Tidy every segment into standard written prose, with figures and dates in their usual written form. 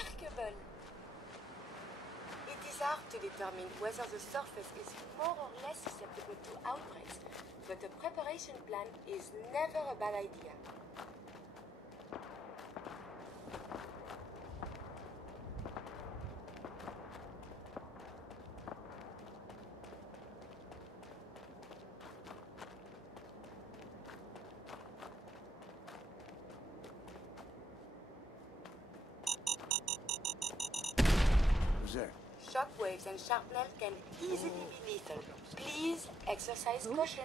remarkable. It is hard to determine whether the surface is more or less susceptible to outbreaks, but a preparation plan is never a bad idea. There. Shockwaves and shrapnel can easily be lethal. Please exercise caution.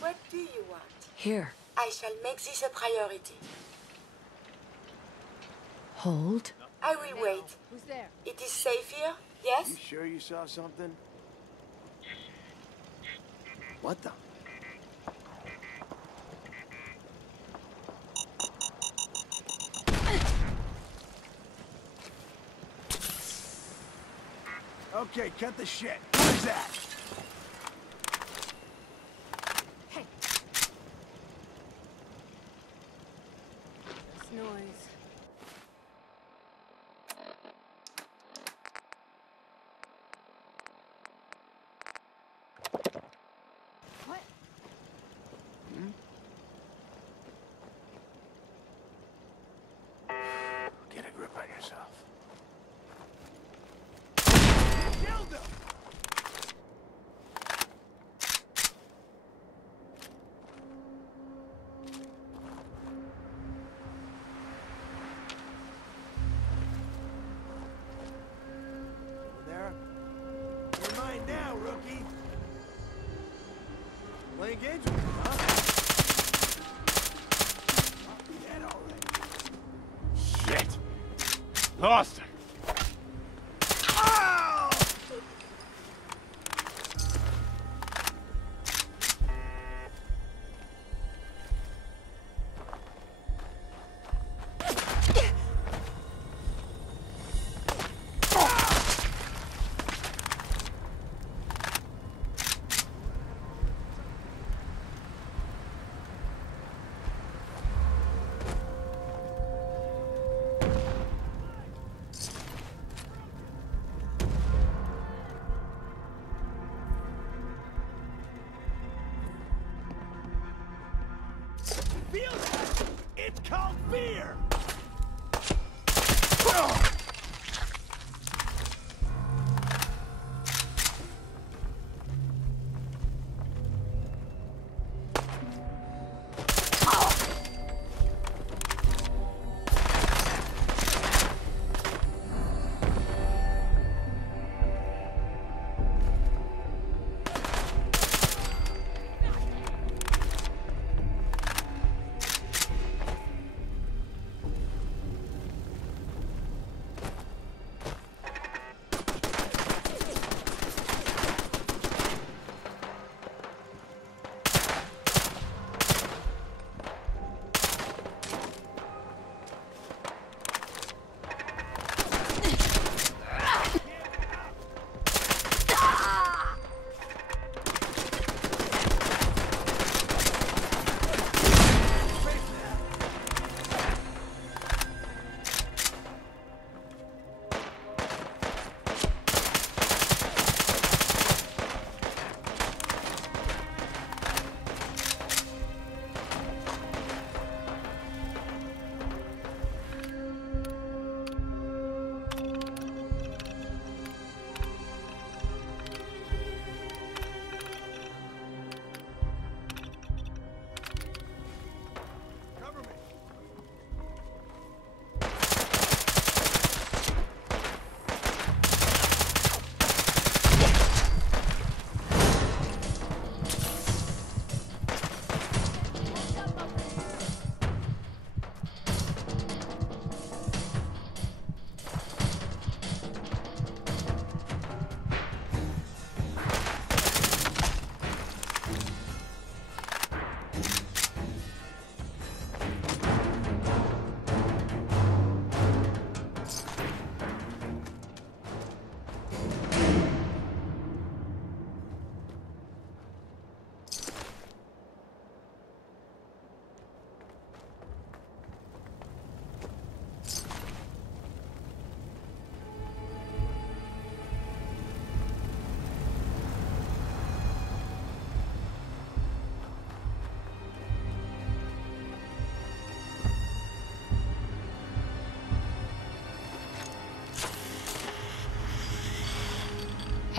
What do you want? Here. I shall make this a priority. Hold. I will wait. Who's there? It is safe here? Yes? You sure you saw something? What the? Okay, cut the shit. What is that? Hey. This noise. What? Get a grip on yourself. Killed him! Over there? You're mine now, rookie. Playing games with me, huh? I'll dead already. Shit! Lost her.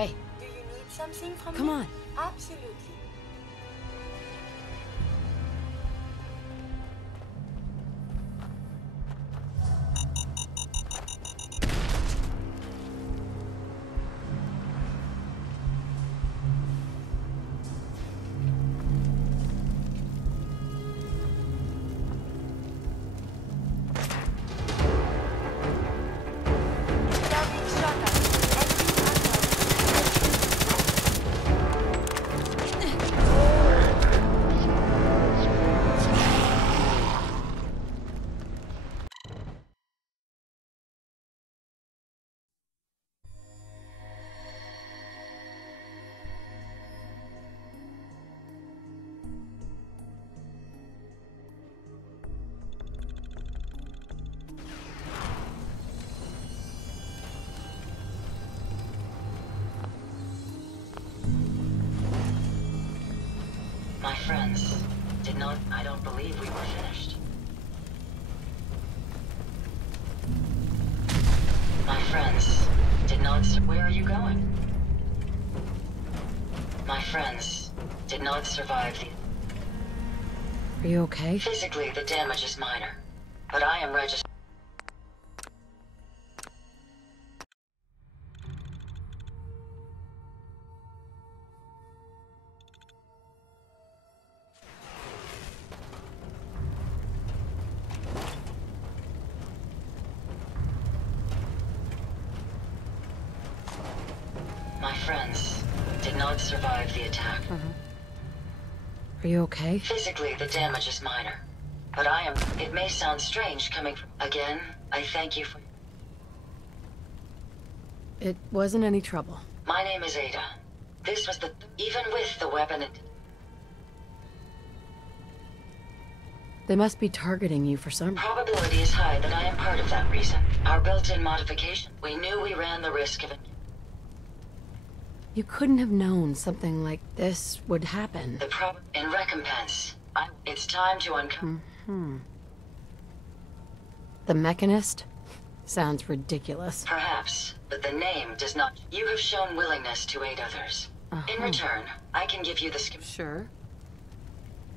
Hey, Do you need something from come me? on. Absolutely. We are being shot at. My friends did not. I don't believe we were finished. My friends did not. Where are you going? My friends did not survive the. Are you okay? Physically, the damage is minor, but I am registered. My friends did not survive the attack. Are you okay? Physically, the damage is minor, but I am. It may sound strange coming from. Again, I thank you for. It wasn't any trouble. My name is Ada. This was the. Even with the weapon. They must be targeting you for some... Probability is high that I am part of that reason. Our built-in modification. We knew we ran the risk of it. You couldn't have known something like this would happen. In recompense, it's time to uncover. The Mechanist? Sounds ridiculous. Perhaps, but the name does not. You have shown willingness to aid others. In return, I can give you the Sure.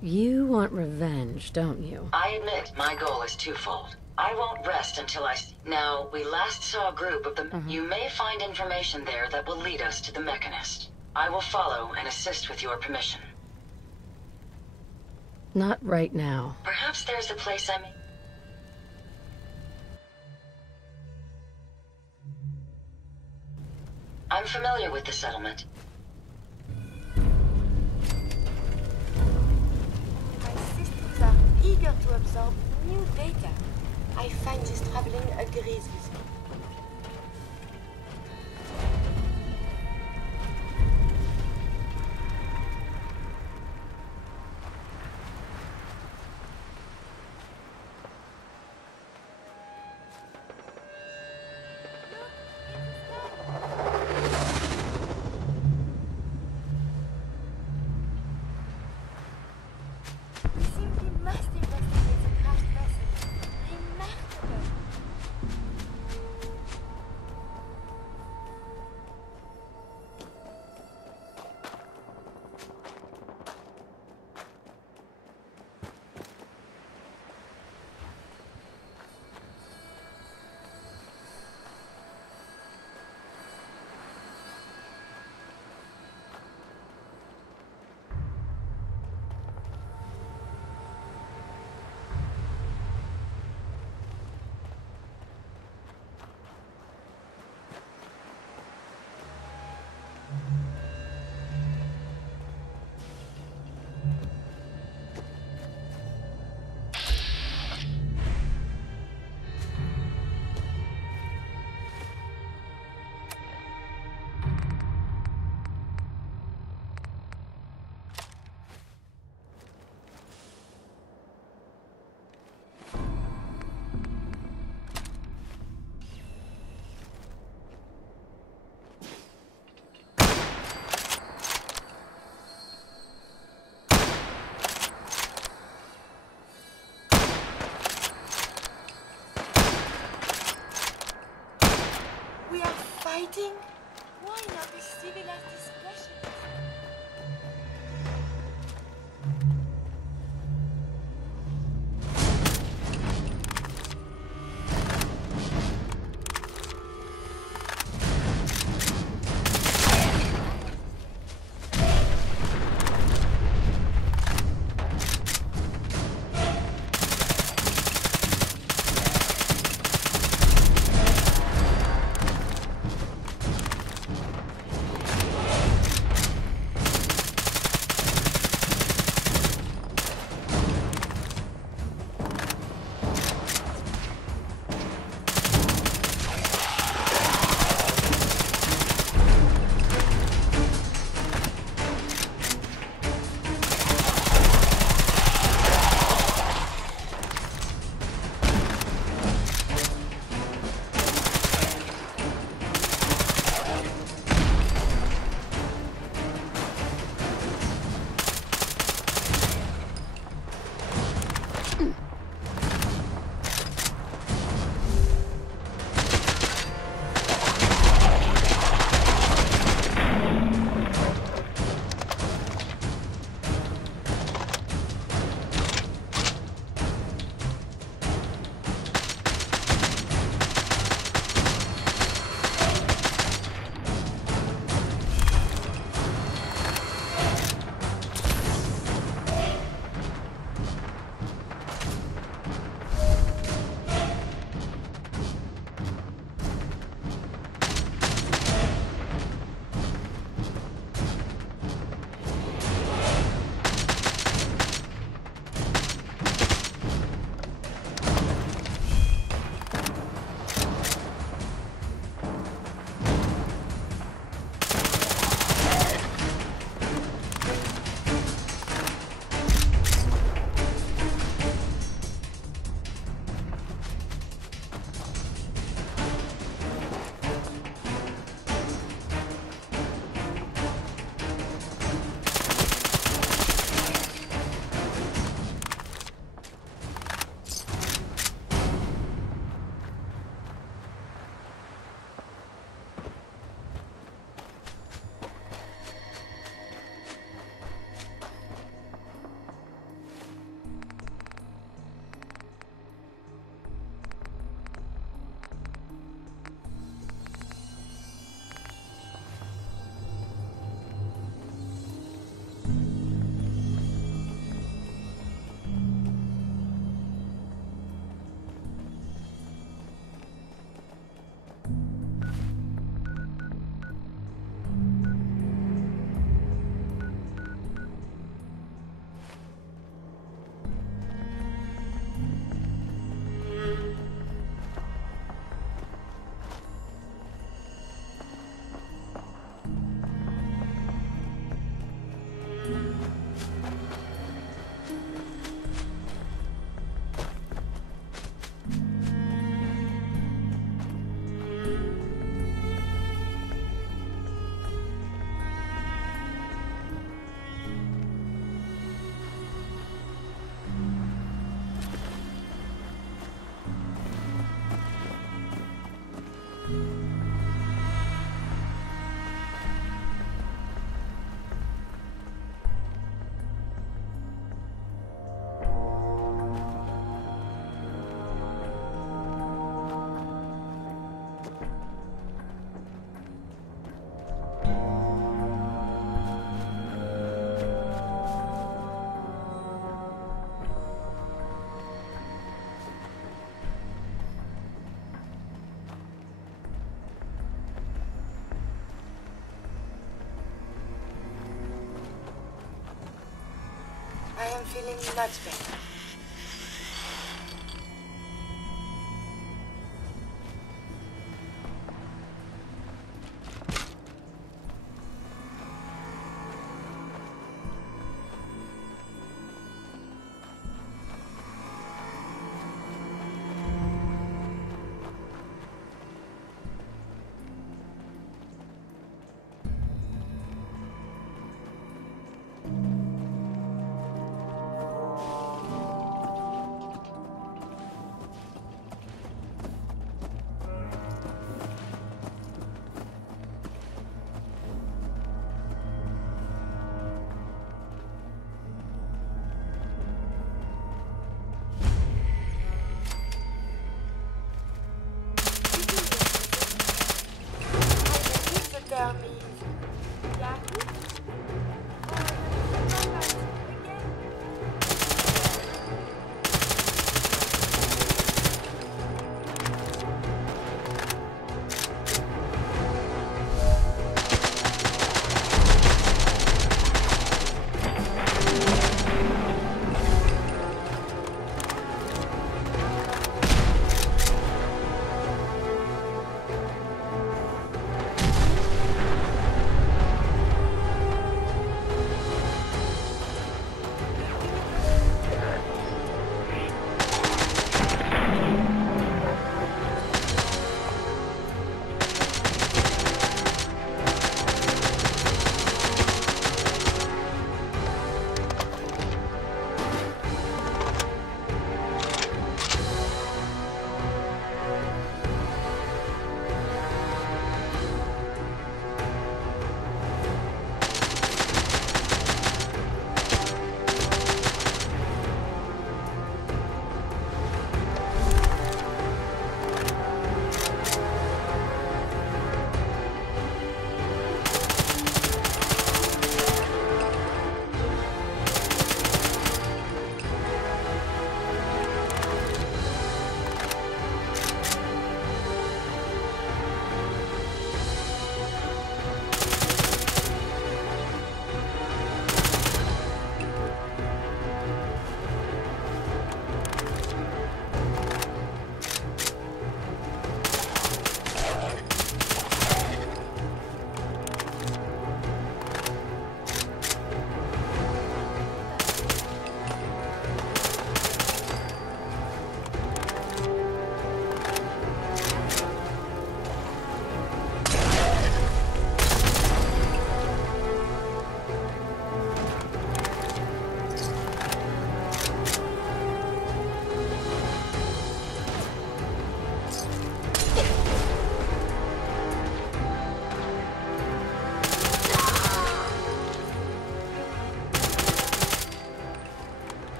You want revenge, don't you? I admit my goal is twofold. I won't rest until I see. Now, we last saw a group of them. You may find information there that will lead us to the Mechanist. I will follow and assist with your permission. Not right now. Perhaps there's a place I may... I'm familiar with the settlement. My systems are eager to absorb new data. I find this traveling agrees with me. We simply must investigate the crash vessel. Remarkable. We are fighting? Why not be civilized discussion? I am feeling much better.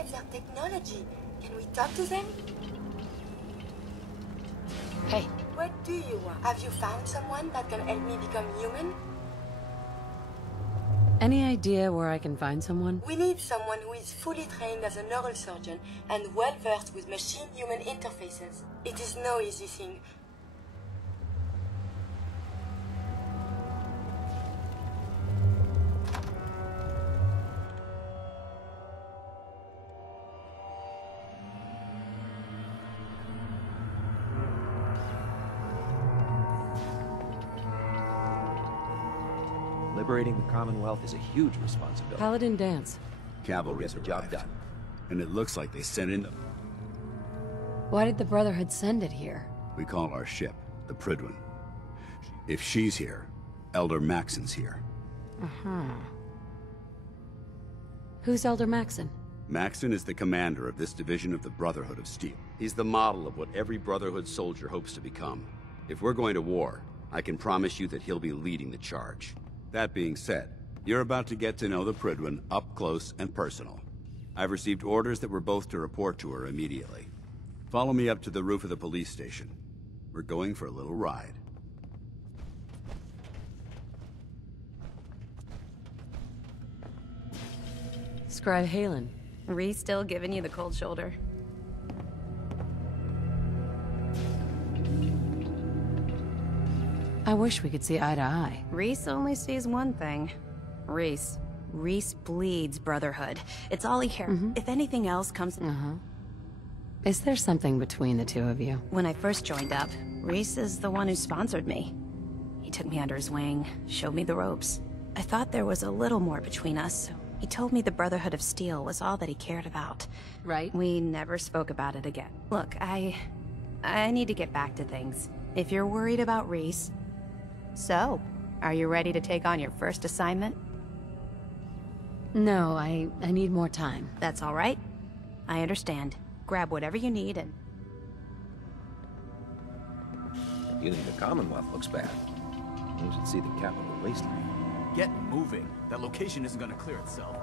at their technology. Can we talk to them? Hey, What do you want? Have you found someone that can help me become human? any idea where I can find someone? We need someone who is fully trained as a neurosurgeon and well versed with machine-human interfaces. It is no easy thing. Liberating the Commonwealth is a huge responsibility. Paladin dance. Cavalry's Get the job arrived. done. And it looks like they sent in... Why did the Brotherhood send it here? We call our ship the Pridwin. If she's here, Elder Maxon's here. Who's Elder Maxon? Maxon is the commander of this division of the Brotherhood of Steel. He's the model of what every Brotherhood soldier hopes to become. If we're going to war, I can promise you that he'll be leading the charge. That being said, you're about to get to know the Pridwin up close and personal. I've received orders that we're both to report to her immediately. Follow me up to the roof of the police station. We're going for a little ride. Scribe Halen. Ree still giving you the cold shoulder? I wish we could see eye to eye. Reese only sees one thing. Reese. Reese bleeds Brotherhood. It's all he cares. If anything else comes... Is there something between the two of you? When I first joined up, Reese is the one who sponsored me. He took me under his wing, showed me the ropes. I thought there was a little more between us, so he told me the Brotherhood of Steel was all that he cared about. Right? We never spoke about it again. Look, I need to get back to things. If you're worried about Reese... So, are you ready to take on your first assignment? No, I need more time. That's all right. I understand. Grab whatever you need and... Feeling the Commonwealth looks bad. You should see the capital wasteland. Get moving. That location isn't gonna clear itself.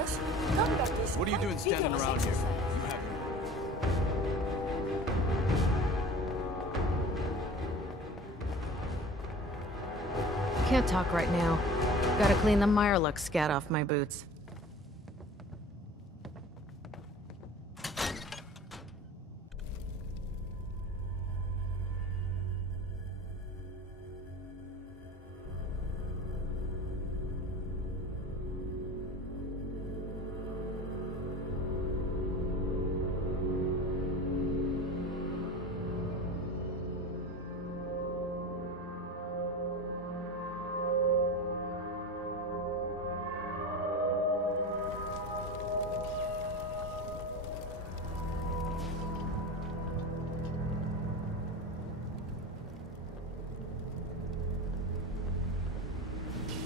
First, come back this What are you doing standing around here? You have Can't talk right now. Gotta clean the Mirelux scat off my boots.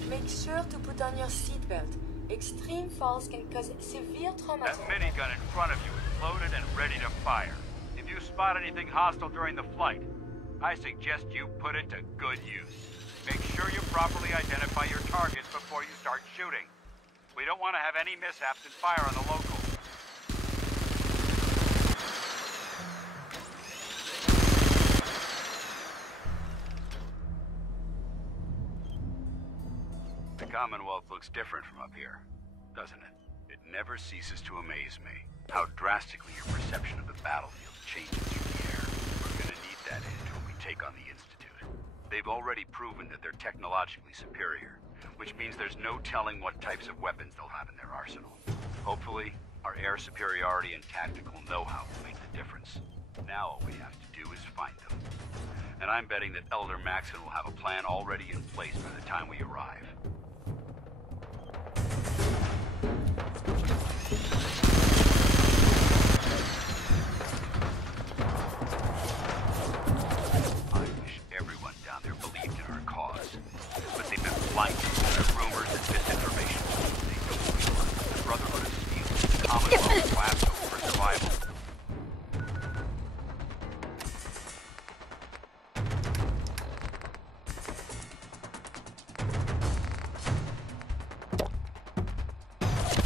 Make sure to put on your seatbelt. Extreme falls can cause severe trauma. That minigun in front of you is loaded and ready to fire. If you spot anything hostile during the flight, I suggest you put it to good use. Make sure you properly identify your targets before you start shooting. We don't want to have any mishaps and fire on the locals. The Commonwealth looks different from up here, doesn't it? It never ceases to amaze me how drastically your perception of the battlefield changes through the air. We're gonna need that edge when we take on the Institute. They've already proven that they're technologically superior, which means there's no telling what types of weapons they'll have in their arsenal. Hopefully, our air superiority and tactical know-how will make the difference. Now all we have to do is find them. And I'm betting that Elder Maxon will have a plan already in place by the time we arrive. I wish everyone down there believed in our cause. But they've been blinded by rumors and misinformation. They don't realize the Brotherhood of Steel is the Commonwealth's last hope for survival.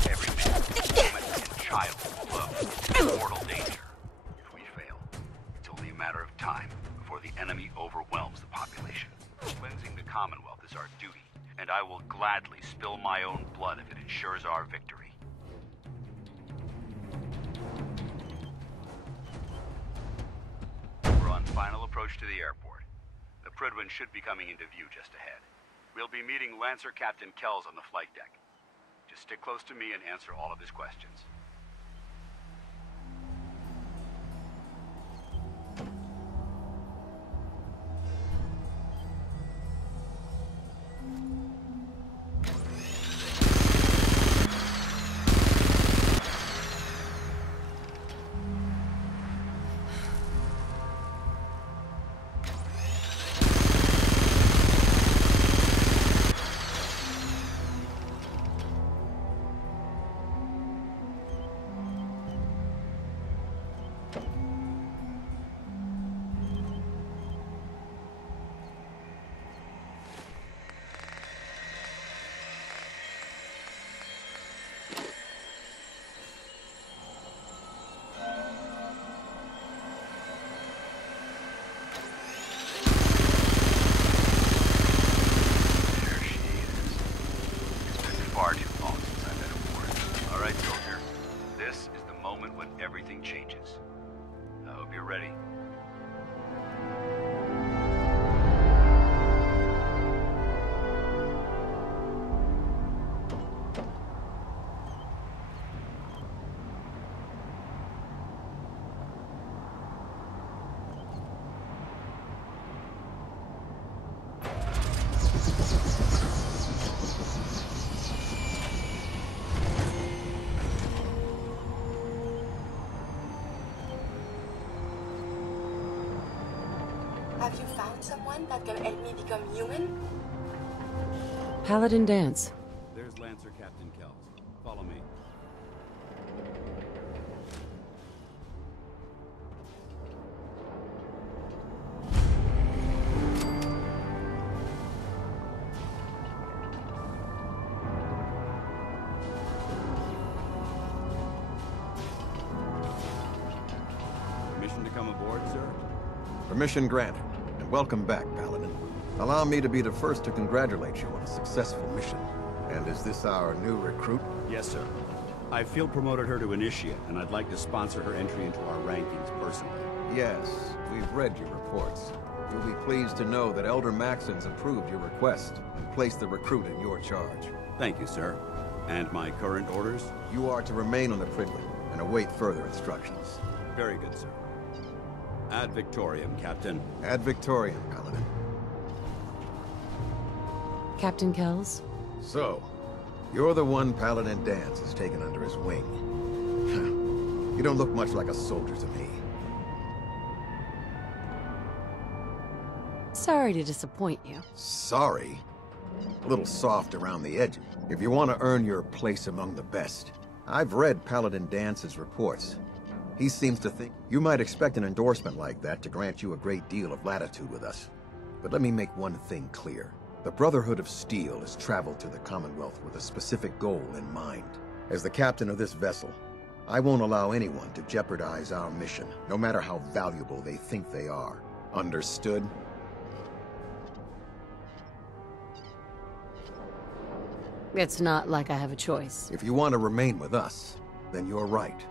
Every man, woman, and child will love mortal danger. If we fail, it's only a matter of time before the enemy overwhelms the population. Cleansing the Commonwealth is our duty, and I will gladly spill my own blood if it ensures our victory. We're on final approach to the airport. The Prydwen should be coming into view just ahead. We'll be meeting Lancer Captain Kells on the flight deck. Just stick close to me and answer all of his questions. Have you found someone that can help me become human? Paladin dance. There's Lancer Captain Kells. Follow me. come aboard, sir? Permission granted, and welcome back, Paladin. Allow me to be the first to congratulate you on a successful mission. And is this our new recruit? Yes, sir. I field promoted her to Initiate, and I'd like to sponsor her entry into our rankings personally. Yes, we've read your reports. You'll be pleased to know that Elder Maxon's approved your request and placed the recruit in your charge. Thank you, sir. And my current orders? You are to remain on the Pridley and await further instructions. Very good, sir. Ad Victoriam, Captain. Ad Victoriam, Paladin. Captain Kells? So, you're the one Paladin Danse has taken under his wing. You don't look much like a soldier to me. Sorry to disappoint you. Sorry? A little soft around the edges. If you want to earn your place among the best. I've read Paladin Dance's reports. He seems to think you might expect an endorsement like that to grant you a great deal of latitude with us. But let me make one thing clear. The Brotherhood of Steel has traveled to the Commonwealth with a specific goal in mind. As the captain of this vessel, I won't allow anyone to jeopardize our mission, no matter how valuable they think they are. Understood? It's not like I have a choice. If you want to remain with us, then you're right.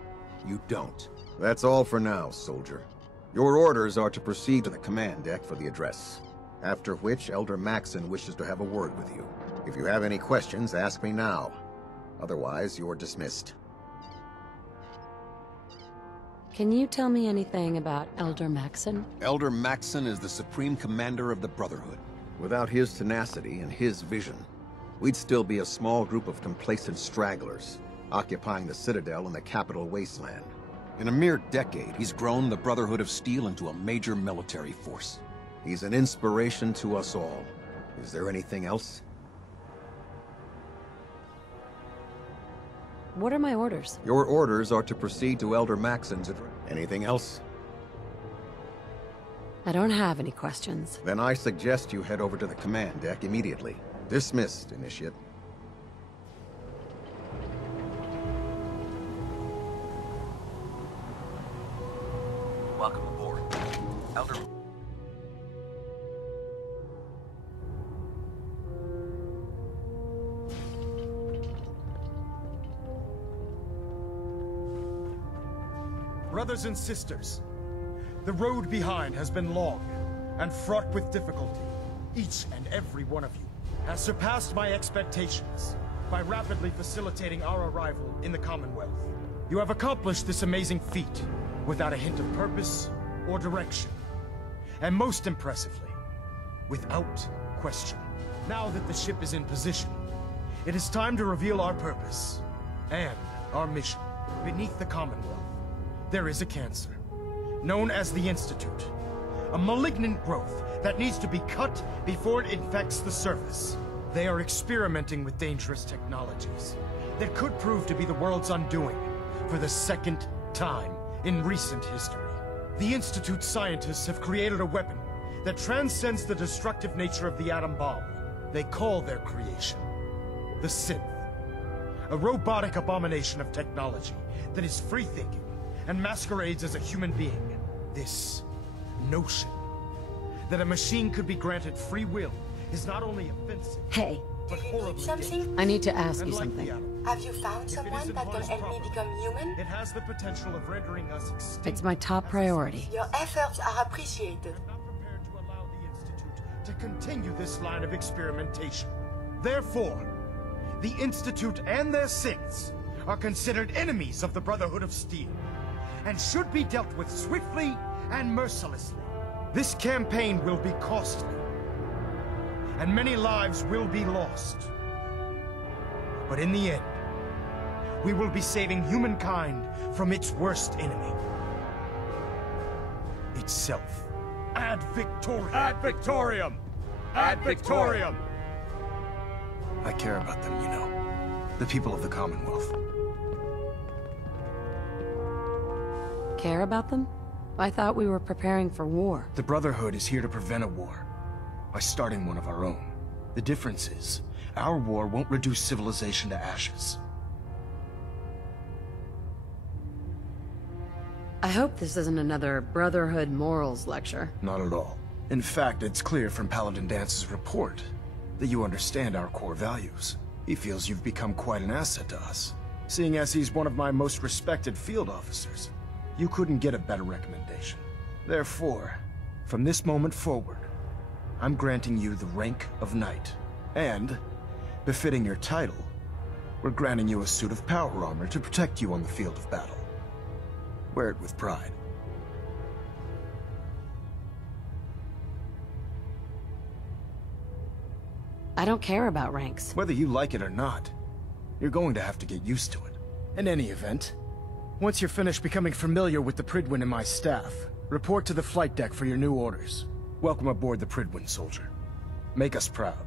You don't. That's all for now, soldier. Your orders are to proceed to the command deck for the address. After which, Elder Maxon wishes to have a word with you. If you have any questions, ask me now. Otherwise, you're dismissed. Can you tell me anything about Elder Maxon? Elder Maxon is the supreme commander of the Brotherhood. Without his tenacity and his vision, we'd still be a small group of complacent stragglers, occupying the Citadel in the capital wasteland. In a mere decade, he's grown the Brotherhood of Steel into a major military force. He's an inspiration to us all. Is there anything else? What are my orders? Your orders are to proceed to Elder Maxon's address. Anything else? I don't have any questions. Then I suggest you head over to the command deck immediately. Dismissed, Initiate. Welcome aboard. Elder... Brothers and sisters, the road behind has been long and fraught with difficulty. Each and every one of you has surpassed my expectations by rapidly facilitating our arrival in the Commonwealth. You have accomplished this amazing feat without a hint of purpose or direction. And most impressively, without question. Now that the ship is in position, it is time to reveal our purpose and our mission. Beneath the Commonwealth, there is a cancer, known as the Institute. A malignant growth that needs to be cut before it infects the surface. They are experimenting with dangerous technologies that could prove to be the world's undoing for the second time in recent history. The Institute's scientists have created a weapon that transcends the destructive nature of the atom bomb. They call their creation the Synth. A robotic abomination of technology that is free-thinking and masquerades as a human being. This notion that a machine could be granted free will is not only offensive, Hey. but Do you horribly need something? dangerous. I need to ask And you like the something. atom, Have you found if it someone isn't that can harnessed help me properly, become human? it has the potential of rendering us extinct. It's my top priority. Your efforts are appreciated. We're not prepared to allow the Institute to continue this line of experimentation. Therefore, the Institute and their synths are considered enemies of the Brotherhood of Steel, and should be dealt with swiftly and mercilessly. This campaign will be costly, and many lives will be lost. But in the end, we will be saving humankind from its worst enemy. Itself. Ad Victoriam! Ad Victoriam! Ad Victoriam! I care about them, you know. The people of the Commonwealth. Care about them? I thought we were preparing for war. The Brotherhood is here to prevent a war by starting one of our own. The difference is, our war won't reduce civilization to ashes. I hope this isn't another Brotherhood morals lecture. Not at all. In fact, it's clear from Paladin Dance's report that you understand our core values. He feels you've become quite an asset to us. Seeing as he's one of my most respected field officers, you couldn't get a better recommendation. Therefore, from this moment forward, I'm granting you the rank of Knight. And, befitting your title, we're granting you a suit of power armor to protect you on the field of battle. Wear it with pride. I don't care about ranks. Whether you like it or not, you're going to have to get used to it. In any event, once you're finished becoming familiar with the Pridwin and my staff, report to the flight deck for your new orders. Welcome aboard the Pridwin, soldier. Make us proud.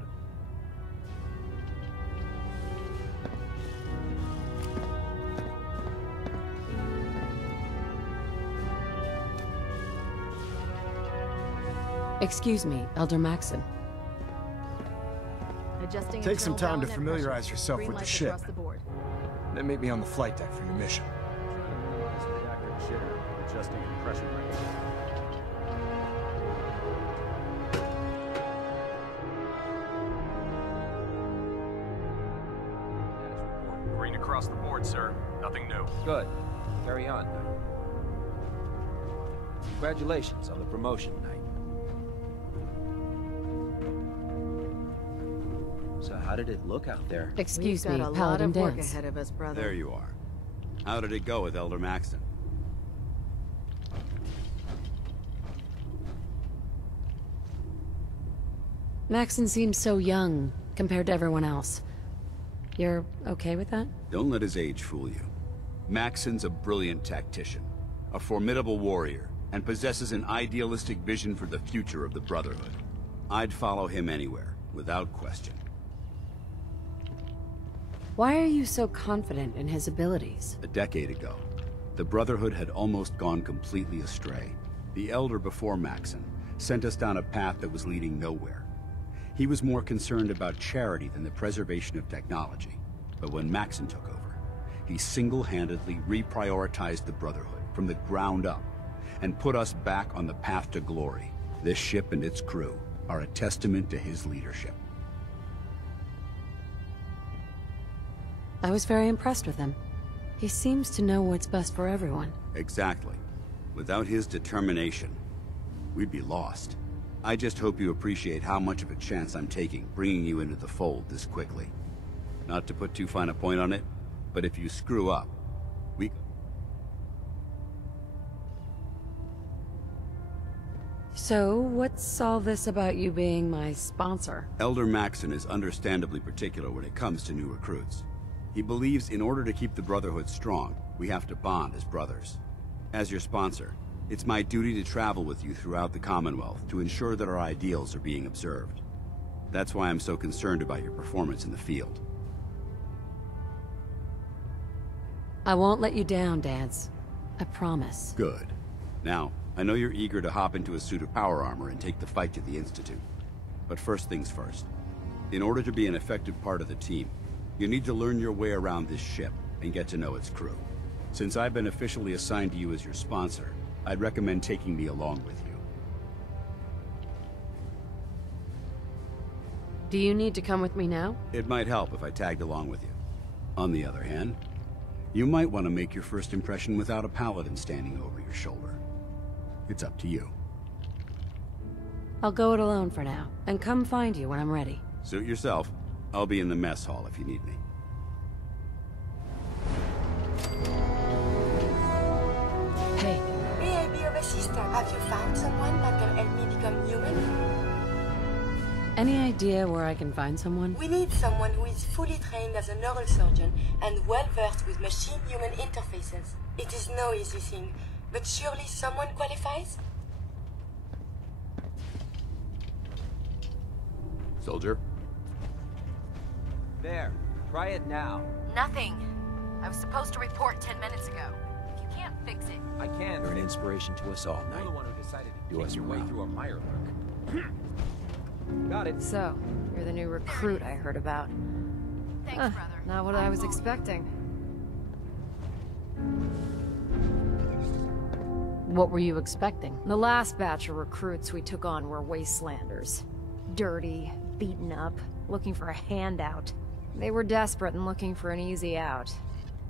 Excuse me, Elder Maxon. Take some time to familiarize yourself with the ship. Then meet me on the flight deck for your mission. Adjusting impression rate. Green across the board, sir. Nothing new. Good. Carry on, Knight. Congratulations on the promotion, Knight. So how did it look out there? Excuse me, We've got a lot Paladin of work Dance. ahead of us, brother. There you are. How did it go with Elder Maxon? Maxon seems so young compared to everyone else. You're okay with that? Don't let his age fool you. Maxon's a brilliant tactician, a formidable warrior, and possesses an idealistic vision for the future of the Brotherhood. I'd follow him anywhere, without question. Why are you so confident in his abilities? A decade ago, the Brotherhood had almost gone completely astray. The Elder before Maxon sent us down a path that was leading nowhere. He was more concerned about charity than the preservation of technology. But when Maxon took over, he single-handedly reprioritized the Brotherhood from the ground up and put us back on the path to glory. This ship and its crew are a testament to his leadership. I was very impressed with him. He seems to know what's best for everyone. Exactly. Without his determination, we'd be lost. I just hope you appreciate how much of a chance I'm taking bringing you into the fold this quickly. Not to put too fine a point on it, but if you screw up, we... So, what's all this about you being my sponsor? Elder Maxon is understandably particular when it comes to new recruits. He believes in order to keep the Brotherhood strong, we have to bond as brothers. As your sponsor, it's my duty to travel with you throughout the Commonwealth to ensure that our ideals are being observed. That's why I'm so concerned about your performance in the field. I won't let you down, Dance. I promise. Good. Now, I know you're eager to hop into a suit of power armor and take the fight to the Institute. But first things first. In order to be an effective part of the team, you need to learn your way around this ship and get to know its crew. Since I've been officially assigned to you as your sponsor, I'd recommend taking me along with you. Do you need to come with me now? It might help if I tagged along with you. On the other hand, you might want to make your first impression without a paladin standing over your shoulder. It's up to you. I'll go it alone for now, and come find you when I'm ready. Suit yourself. I'll be in the mess hall if you need me. Hey. May I be of assistance? Have you found someone that can help me become human? Any idea where I can find someone? We need someone who is fully trained as a neurosurgeon and well-versed with machine-human interfaces. It is no easy thing, but surely someone qualifies? Soldier? There. Try it now. Nothing. I was supposed to report 10 minutes ago. If you can't fix it... I can. You're an inspiration to us all, Knight. You're the one who decided to do us your way through a mire lurk. Got it. So, you're the new recruit I heard about. Thanks, brother. Not what I was expecting. What were you expecting? The last batch of recruits we took on were wastelanders. Dirty, beaten up, looking for a handout. They were desperate and looking for an easy out.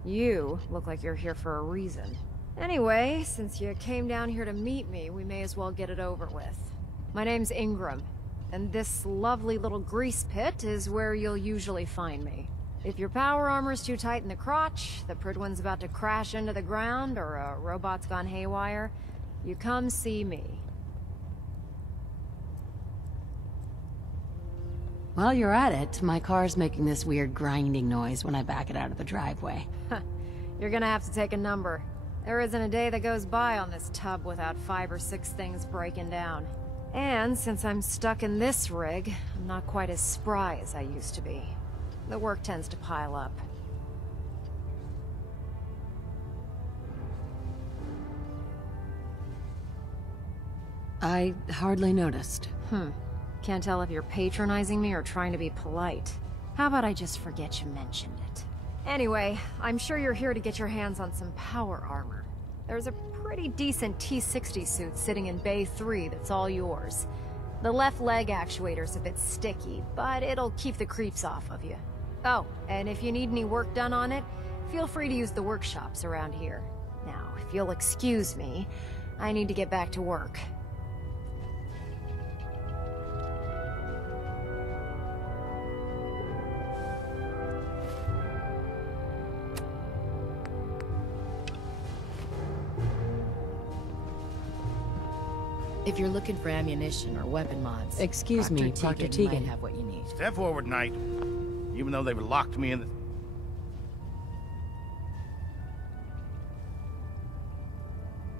You look like you're here for a reason. Anyway, since you came down here to meet me, we may as well get it over with. My name's Ingram, and this lovely little grease pit is where you'll usually find me. If your power armor's too tight in the crotch, the Pridwin's about to crash into the ground, or a robot's gone haywire, you come see me. While you're at it, my car's making this weird grinding noise when I back it out of the driveway. You're gonna have to take a number. There isn't a day that goes by on this tub without 5 or 6 things breaking down. And since I'm stuck in this rig, I'm not quite as spry as I used to be. The work tends to pile up. I hardly noticed. Can't tell if you're patronizing me or trying to be polite. How about I just forget you mentioned it? Anyway, I'm sure you're here to get your hands on some power armor. There's a pretty decent T-60 suit sitting in Bay 3 that's all yours. The left leg actuator's a bit sticky, but it'll keep the creeps off of you. Oh, and if you need any work done on it, feel free to use the workshops around here. Now, if you'll excuse me, I need to get back to work. If you're looking for ammunition or weapon mods, Excuse me, Dr. Tegan. might have what you need. Step forward, Knight. Even though they've locked me in the...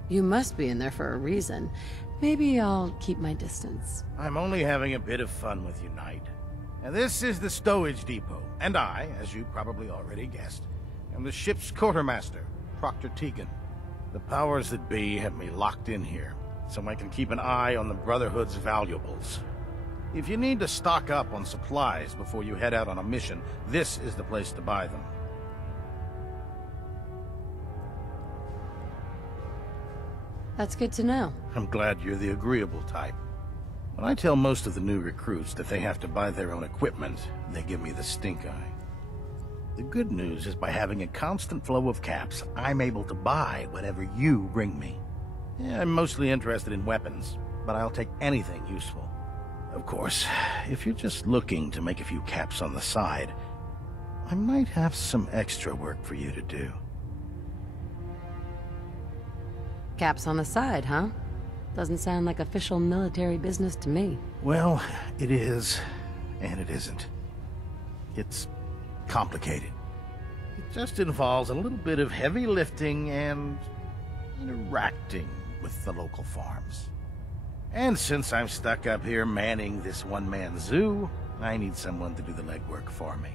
You must be in there for a reason. Maybe I'll keep my distance. I'm only having a bit of fun with you, Knight. Now, this is the stowage depot, and I, as you probably already guessed, am the ship's quartermaster, Proctor Tegan. The powers that be have me locked in here, so I can keep an eye on the Brotherhood's valuables. If you need to stock up on supplies before you head out on a mission, this is the place to buy them. That's good to know. I'm glad you're the agreeable type. When I tell most of the new recruits that they have to buy their own equipment, they give me the stink eye. The good news is by having a constant flow of caps, I'm able to buy whatever you bring me. Yeah, I'm mostly interested in weapons, but I'll take anything useful. Of course, if you're just looking to make a few caps on the side, I might have some extra work for you to do. Caps on the side, huh? Doesn't sound like official military business to me. Well, it is, and it isn't. It's complicated. It just involves a little bit of heavy lifting and interacting with the local farms. And since I'm stuck up here manning this one-man zoo, I need someone to do the legwork for me.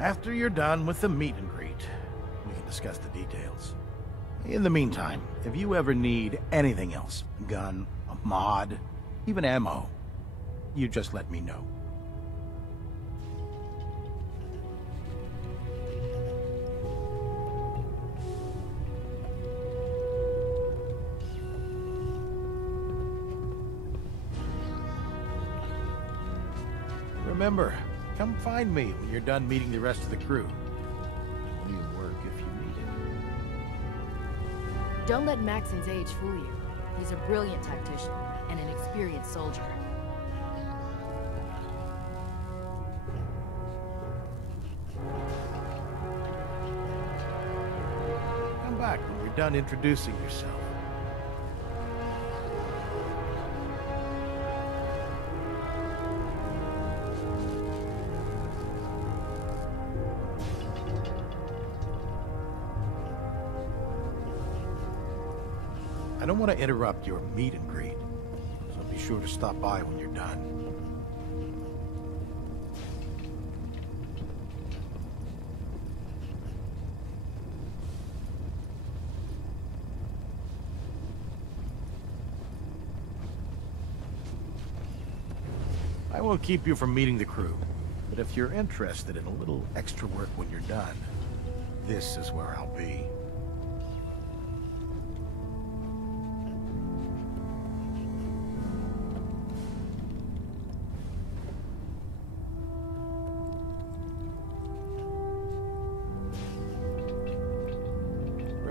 After you're done with the meet and greet, we can discuss the details. In the meantime, if you ever need anything else, a gun, a mod, even ammo, you just let me know. Remember, come find me when you're done meeting the rest of the crew. We'll work if you need it. Don't let Maxon's age fool you. He's a brilliant tactician and an experienced soldier. Come back when you're done introducing yourself. I don't want to interrupt your meet and greet, so be sure to stop by when you're done. I won't keep you from meeting the crew, but if you're interested in a little extra work when you're done, this is where I'll be.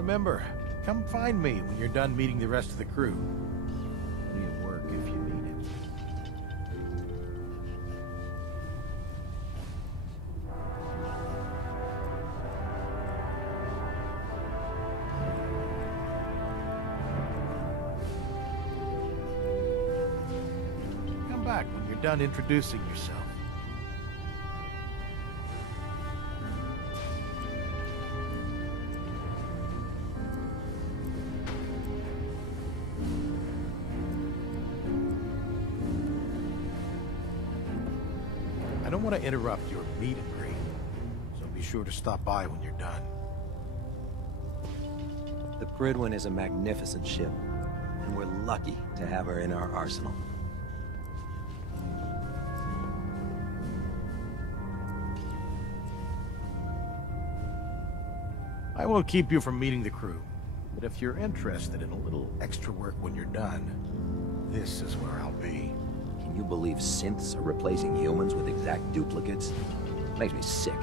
Remember, come find me when you're done meeting the rest of the crew. Plenty of work if you need it. Come back when you're done introducing yourself. I don't want to interrupt your meet and greet, so be sure to stop by when you're done. The Prydwen is a magnificent ship, and we're lucky to have her in our arsenal. I won't keep you from meeting the crew, but if you're interested in a little extra work when you're done, this is where I'll be. Can you believe synths are replacing humans with exact duplicates? Makes me sick.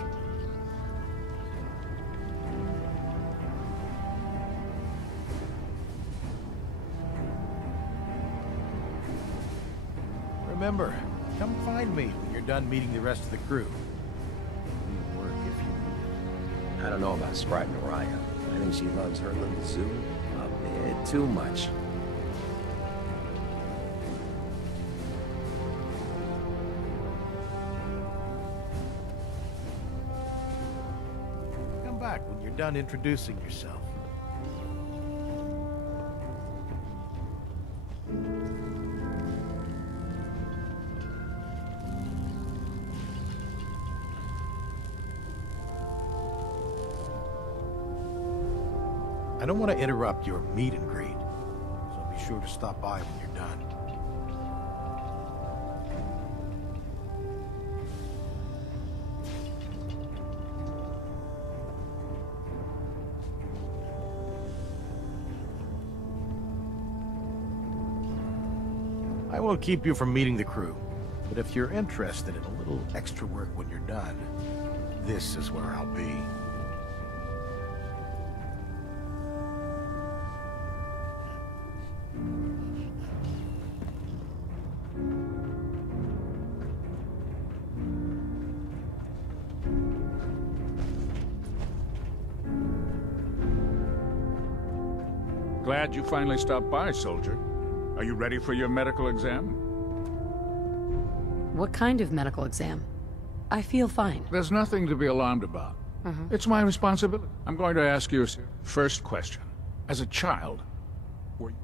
Remember, come find me when you're done meeting the rest of the crew. Plenty of work if you need it. I don't know about Sprite Mariah. I think she loves her little zoo a bit too much. Come back when you're done introducing yourself. I don't want to interrupt your meet and greet, so be sure to stop by when you're done. I won't keep you from meeting the crew, but if you're interested in a little extra work when you're done, this is where I'll be. Glad you finally stopped by, soldier. Are you ready for your medical exam? What kind of medical exam? I feel fine. There's nothing to be alarmed about. It's my responsibility. I'm going to ask you a first question. As a child, were you...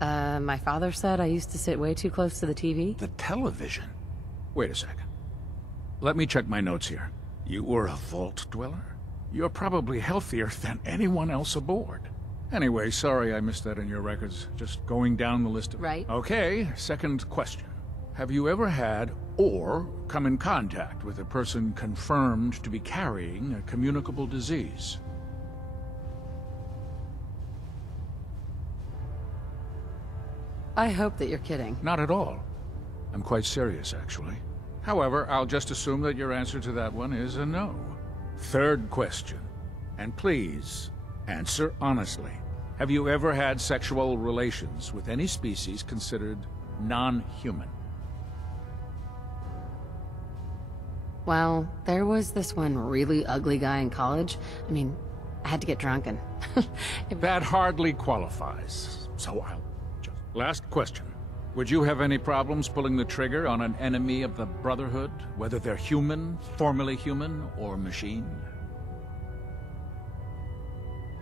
My father said I used to sit way too close to the TV. The television? Wait a second. Let me check my notes here. You were a vault dweller? You're probably healthier than anyone else aboard. Anyway, sorry I missed that in your records. Just going down the list of... Right. Okay, second question. Have you ever had or come in contact with a person confirmed to be carrying a communicable disease? I hope that you're kidding. Not at all. I'm quite serious, actually. However, I'll just assume that your answer to that one is a no. Third question. And please, answer honestly. Have you ever had sexual relations with any species considered non-human? Well, there was this one really ugly guy in college. I mean, I had to get drunk and... That hardly qualifies, so I'll just... Last question. Would you have any problems pulling the trigger on an enemy of the Brotherhood, whether they're human, formerly human, or machine?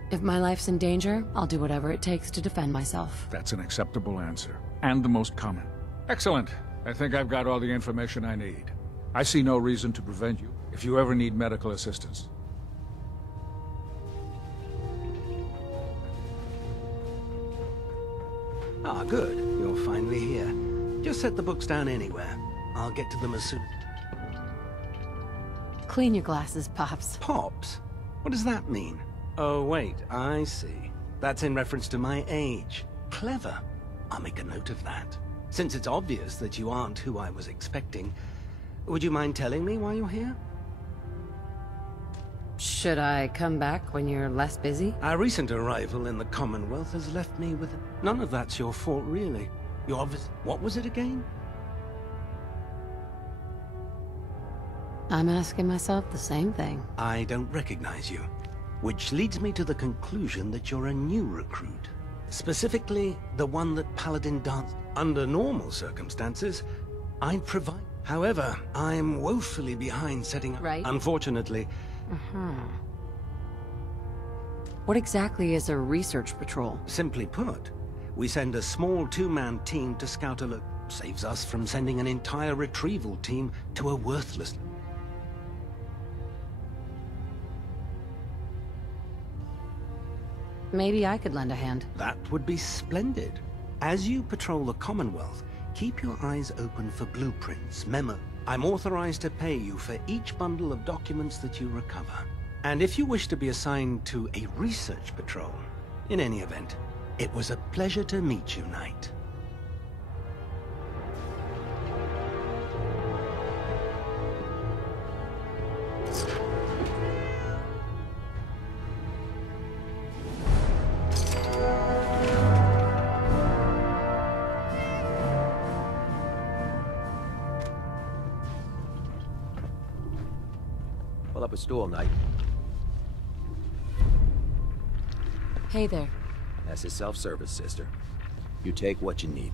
If my life's in danger, I'll do whatever it takes to defend myself. That's an acceptable answer, and the most common. Excellent. I think I've got all the information I need. I see no reason to prevent you if you ever need medical assistance. Ah, good. You're finally here. Just set the books down anywhere. I'll get to them as soon... Clean your glasses, Pops. Pops? What does that mean? Oh, wait, I see. That's in reference to my age. Clever. I'll make a note of that. Since it's obvious that you aren't who I was expecting, would you mind telling me why you're here? Should I come back when you're less busy? Our recent arrival in the Commonwealth has left me with... None of that's your fault, really. You obviously... What was it again? I'm asking myself the same thing. I don't recognize you. Which leads me to the conclusion that you're a new recruit. Specifically, the one that Paladin danced. Under normal circumstances, I'd provide... However, I'm woefully behind setting up... Right. Unfortunately... What exactly is a research patrol? Simply put, we send a small two-man team to scout a look. Saves us from sending an entire retrieval team to a worthless... Maybe I could lend a hand. That would be splendid. As you patrol the Commonwealth, keep your eyes open for blueprints, memo. I'm authorized to pay you for each bundle of documents that you recover. And if you wish to be assigned to a research patrol, in any event, it was a pleasure to meet you, Knight. Pull up a stool, Knight. Hey there. That's his self-service, sister. You take what you need.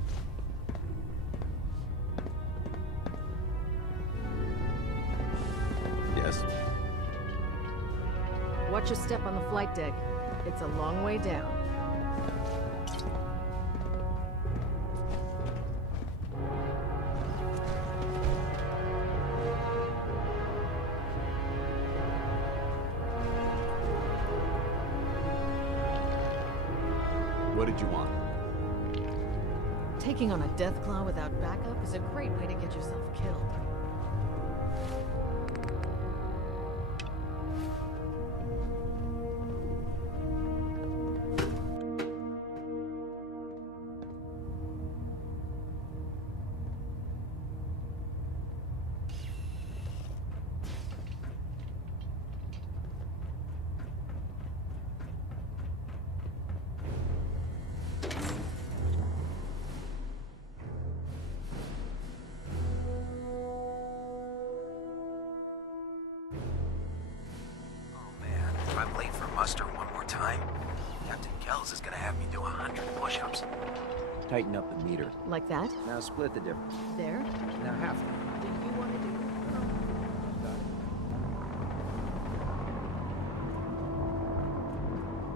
Yes? Watch your step on the flight deck. It's a long way down. What did you want? Taking on a Deathclaw without backup is a great way to get yourself killed. I'm late for muster one more time, Captain Kells is gonna have me do 100 push-ups. Tighten up the meter. Like that? Now split the difference. There? Now half. Do you want to do it?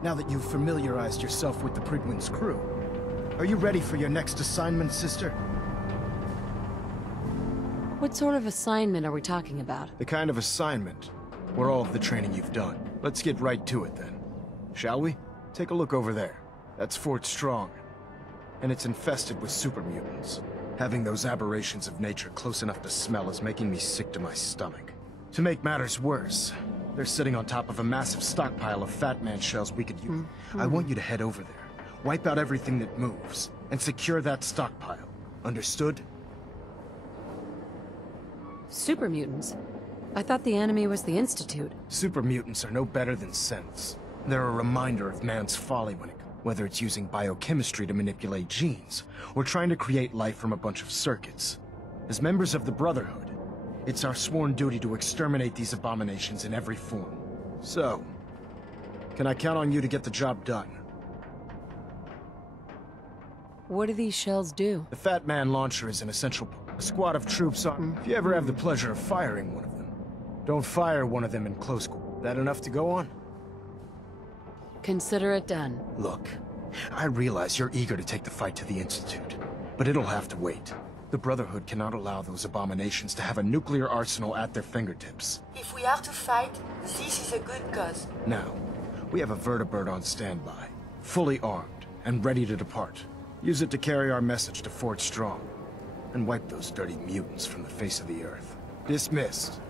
Now that you've familiarized yourself with the Prigwin's crew, are you ready for your next assignment, sister? What sort of assignment are we talking about? The kind of assignment where all of the training you've done. Let's get right to it then. Shall we? Take a look over there. That's Fort Strong. And it's infested with super mutants. Having those aberrations of nature close enough to smell is making me sick to my stomach. To make matters worse, they're sitting on top of a massive stockpile of Fat Man shells we could use. I want you to head over there, wipe out everything that moves, and secure that stockpile. Understood? Super mutants? I thought the enemy was the Institute. Super mutants are no better than synths. They're a reminder of man's folly whether it's using biochemistry to manipulate genes, or trying to create life from a bunch of circuits. As members of the Brotherhood, it's our sworn duty to exterminate these abominations in every form. So, can I count on you to get the job done? What do these shells do? The Fat Man launcher is an essential part. A squad of troops on. If you ever have the pleasure of firing one of them, don't fire one of them in close quarters. That enough to go on? Consider it done. Look, I realize you're eager to take the fight to the Institute, but it'll have to wait. The Brotherhood cannot allow those abominations to have a nuclear arsenal at their fingertips. If we are to fight, this is a good cause. Now, we have a vertibird on standby, fully armed, and ready to depart. Use it to carry our message to Fort Strong, and wipe those dirty mutants from the face of the earth. Dismissed.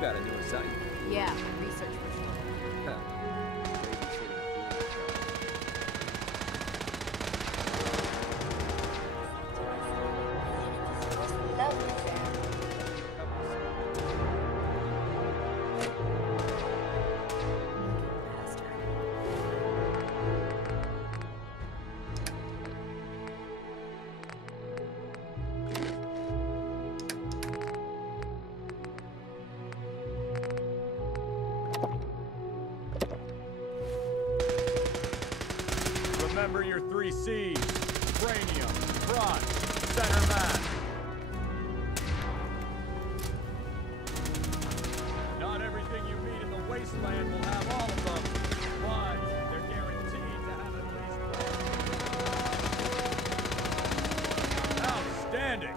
got a new assignment. Yeah, research for sure. Remember your 3 C's. Cranium, front, center mass. Not everything you meet in the wasteland will have all of them, but they're guaranteed to have at least one. Outstanding!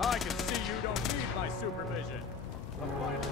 I can see you don't need my supervision. A final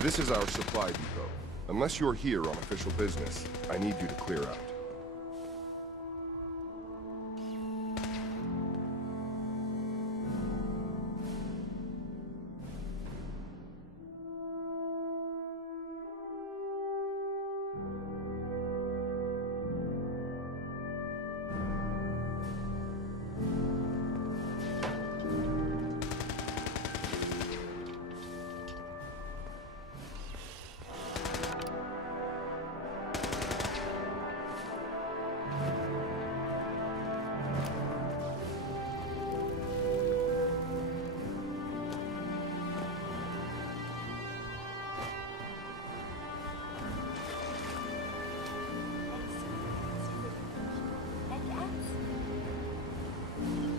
This is our supply depot. Unless you're here on official business, I need you to clear out.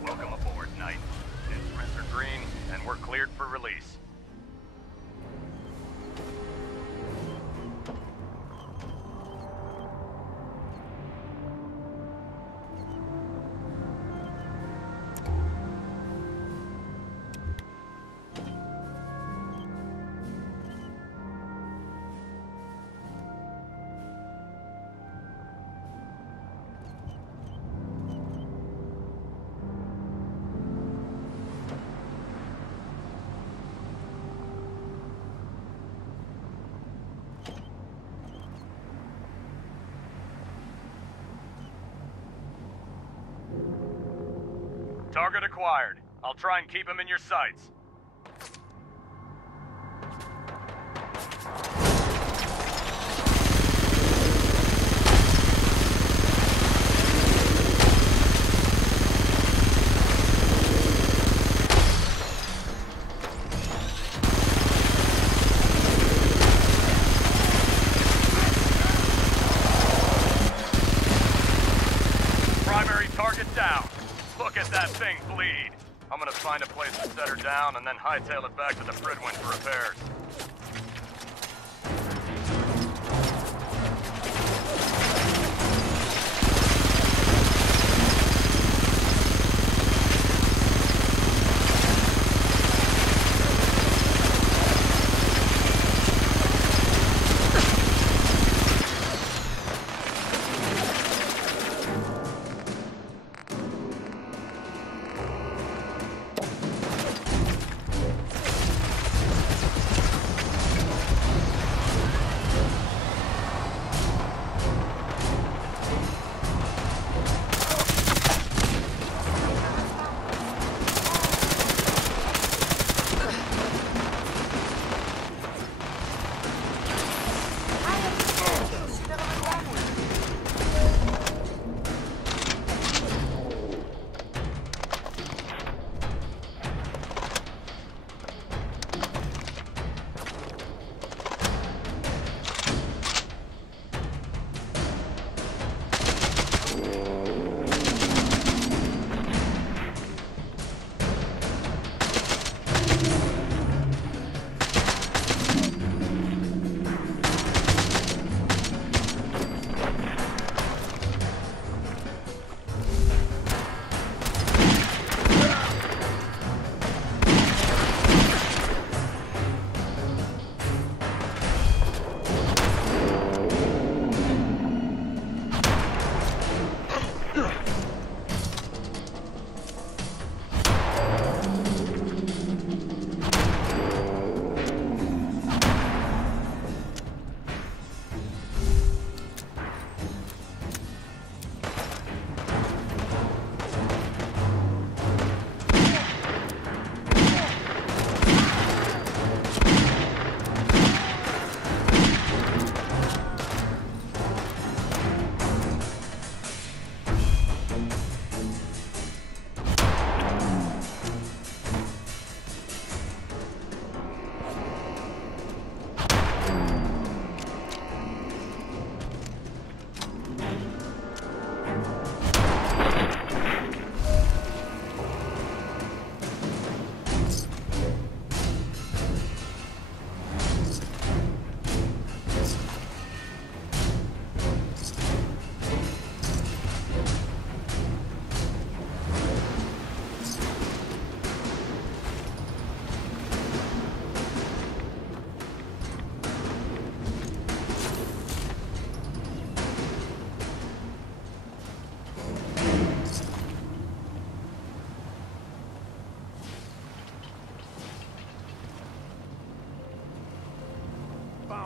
Welcome aboard, Knight. Instruments are green, and we're cleared for release. Target acquired. I'll try and keep him in your sights. Primary target down. Look at that thing bleed. I'm gonna find a place to set her down and then hightail it back to the Fridwin for repairs.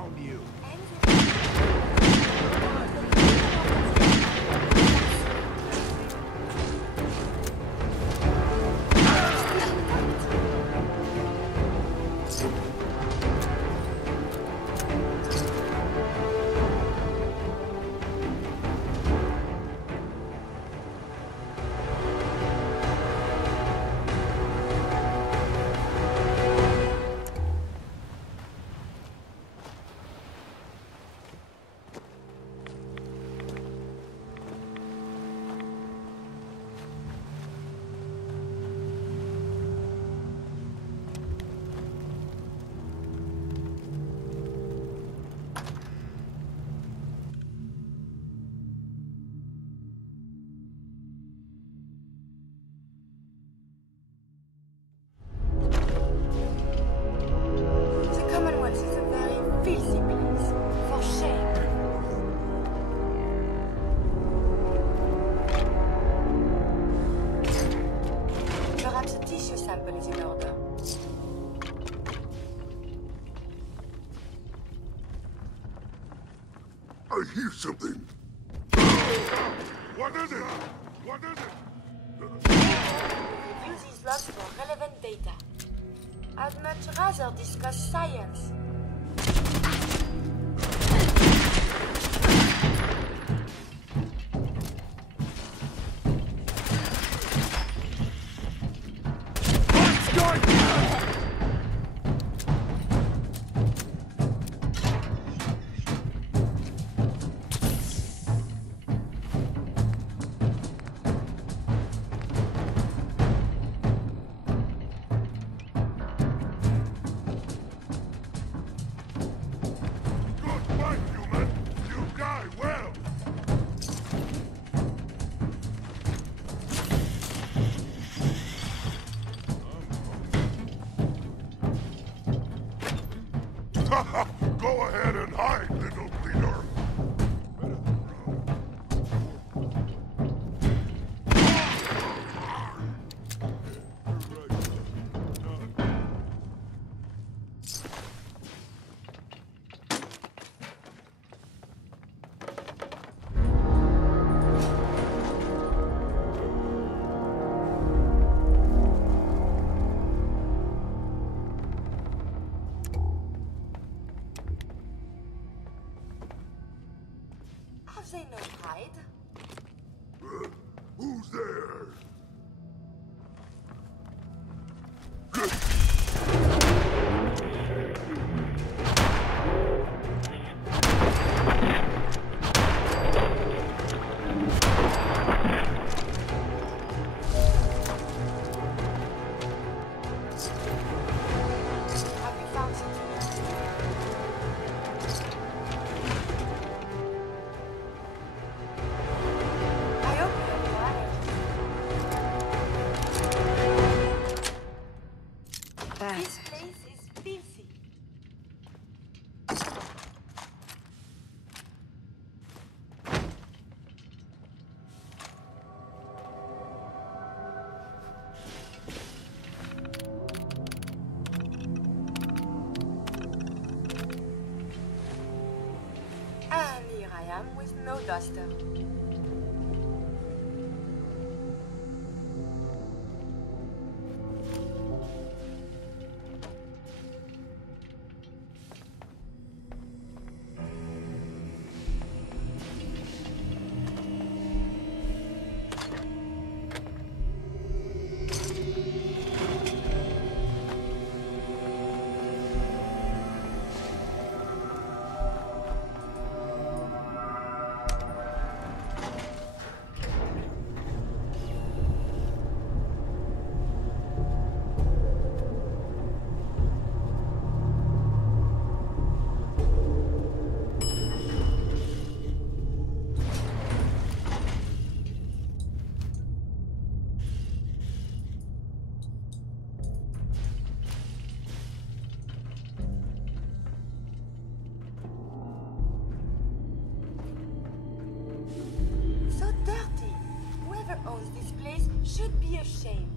found you. I hear something. What is it? What is it? Review these logs for relevant data. I'd much rather discuss science. Go ahead and hide, little bleeder. Have they no hide? Who's there? Have you found something else? I hope you have no allergies. This place is filthy. And here I am with no duster. So dirty. Whoever owns this place should be ashamed.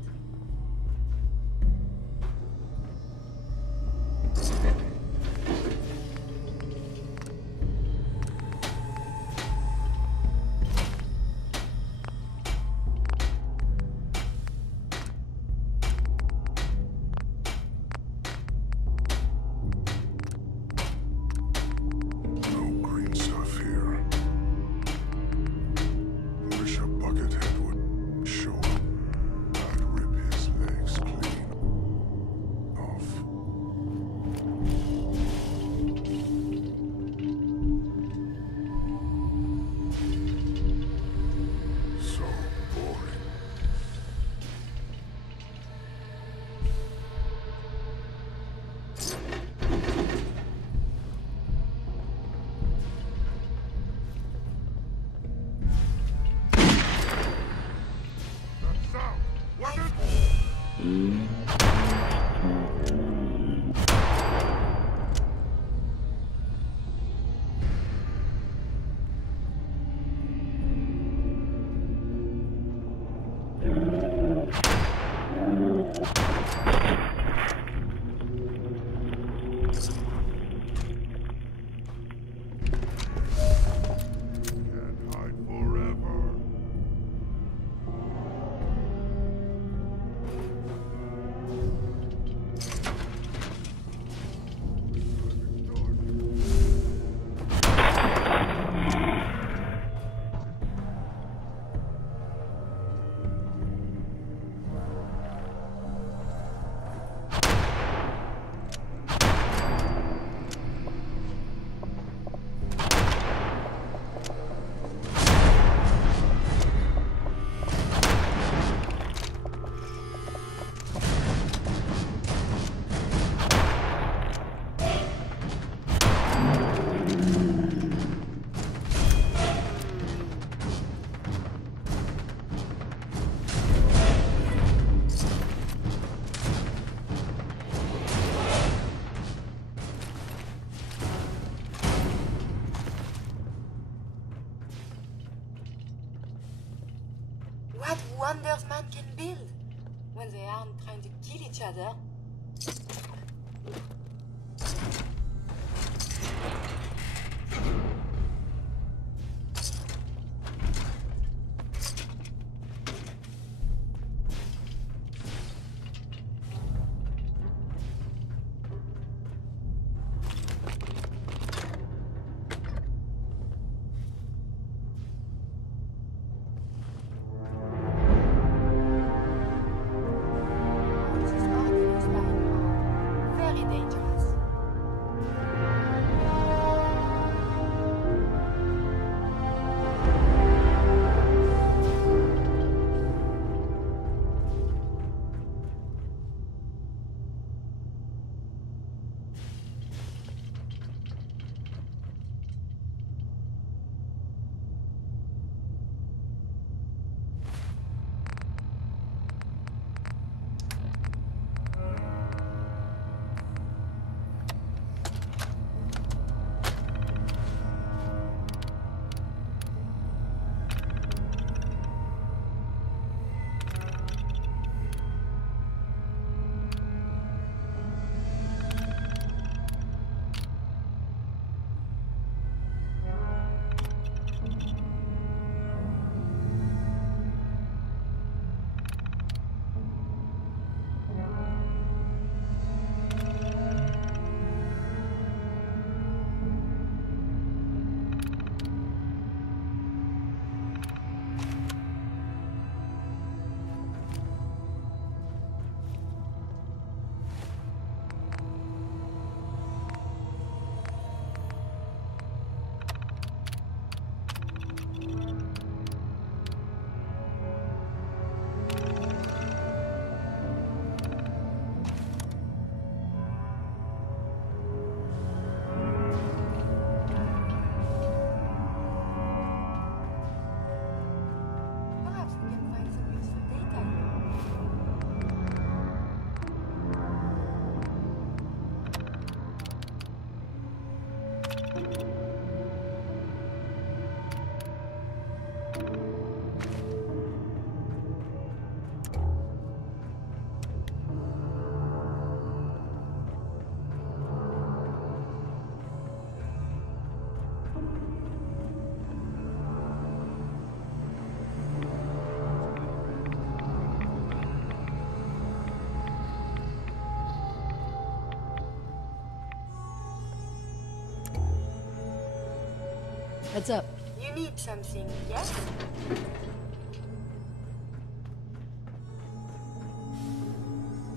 What wonders man can build when they aren't trying to kill each other? Heads up. You need something, yes?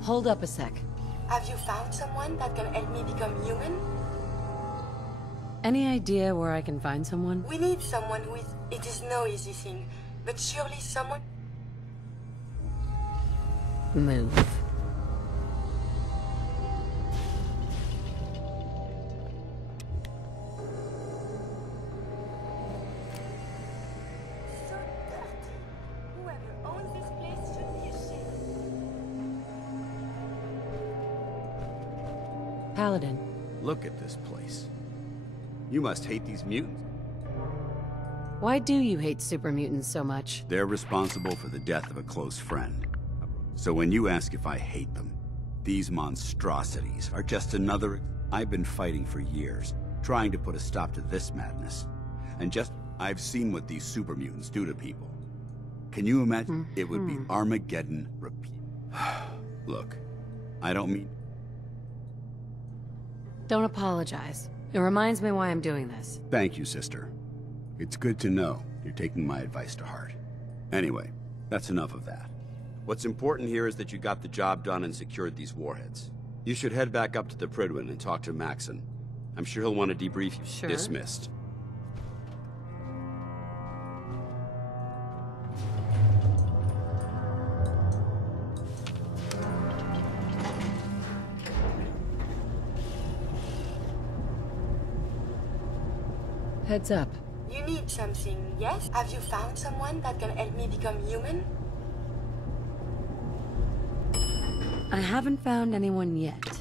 Hold up a sec. Have you found someone that can help me become human? Any idea where I can find someone? We need someone who is... It is no easy thing, but surely someone... Move. So dirty. Whoever owns this place should be ashamed. Paladin. Look at this place. You must hate these mutants. Why do you hate super mutants so much? They're responsible for the death of a close friend. So when you ask if I hate them, these monstrosities are just another... I've been fighting for years, trying to put a stop to this madness. And I've seen what these super mutants do to people. Can you imagine? It would be Armageddon repeat. Look, I don't mean... Don't apologize. It reminds me why I'm doing this. Thank you, sister. It's good to know you're taking my advice to heart. Anyway, that's enough of that. What's important here is that you got the job done and secured these warheads. You should head back up to the Prydwen and talk to Maxon. I'm sure he'll want to debrief you. Sure. Dismissed. Heads up. You need something, yes? Have you found someone that can help me become human? I haven't found anyone yet.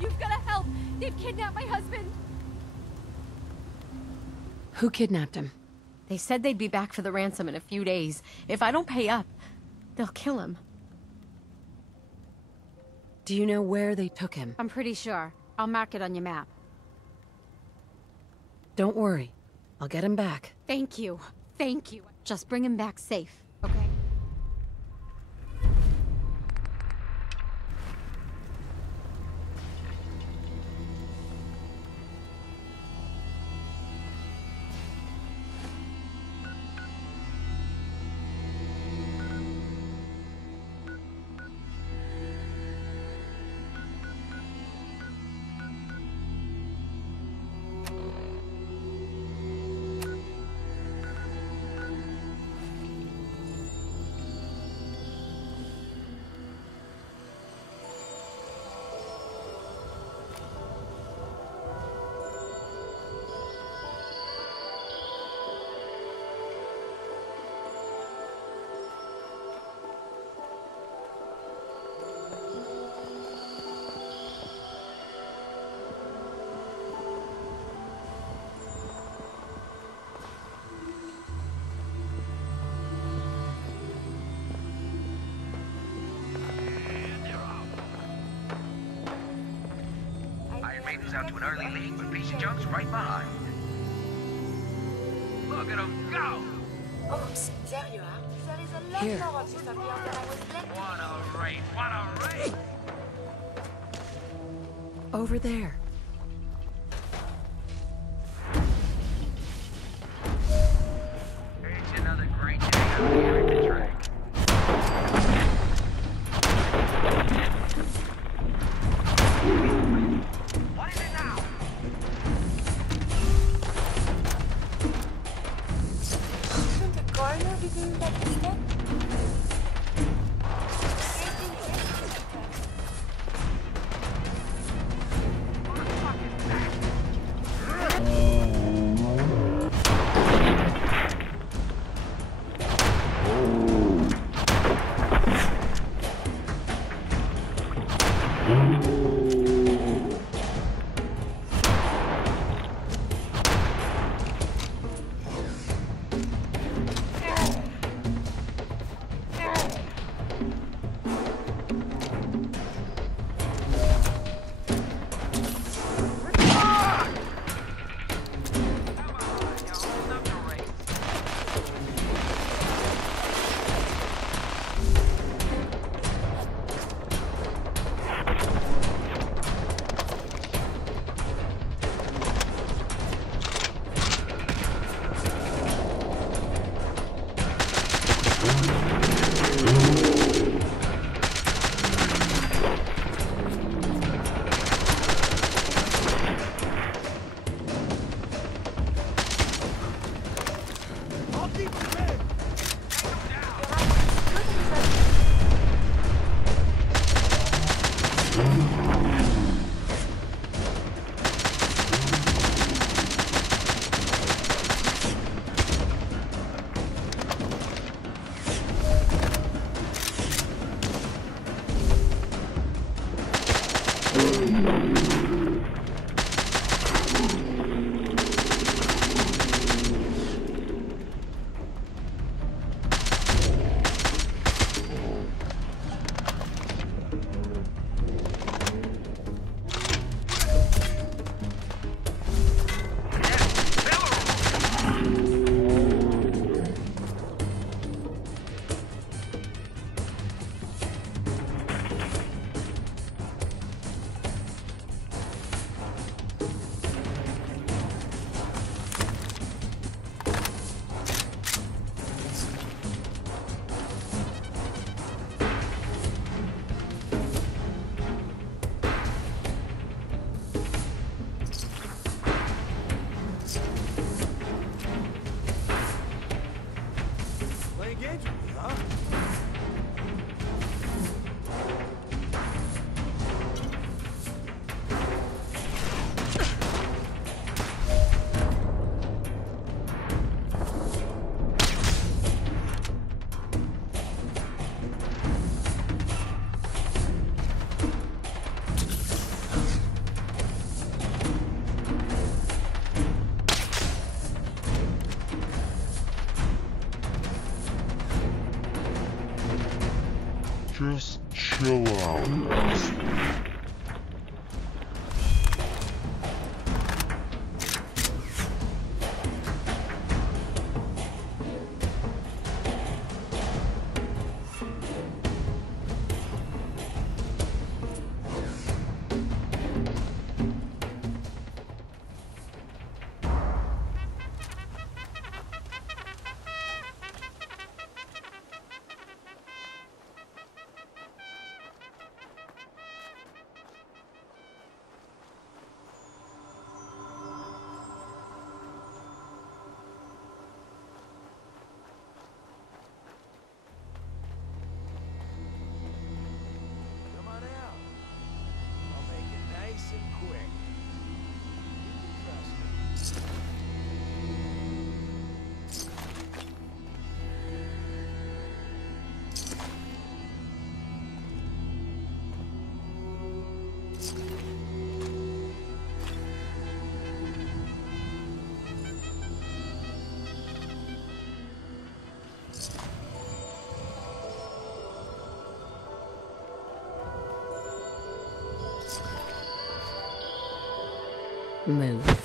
You've got to help! They've kidnapped my husband! Who kidnapped him? They said they'd be back for the ransom in a few days. If I don't pay up, they'll kill him. Do you know where they took him? I'm pretty sure. I'll mark it on your map. Don't worry. I'll get him back. Thank you. Thank you. Just bring him back safe, okay? goes out to an early lead, but piece of junk's right behind. Look at him go! Oops, there you are. There is a lot Here. more of this up here than I was led to. What a race! What a race! Over there. It's another great day out here at the track. What is it now? Shouldn't the coroner be doing that instead? move.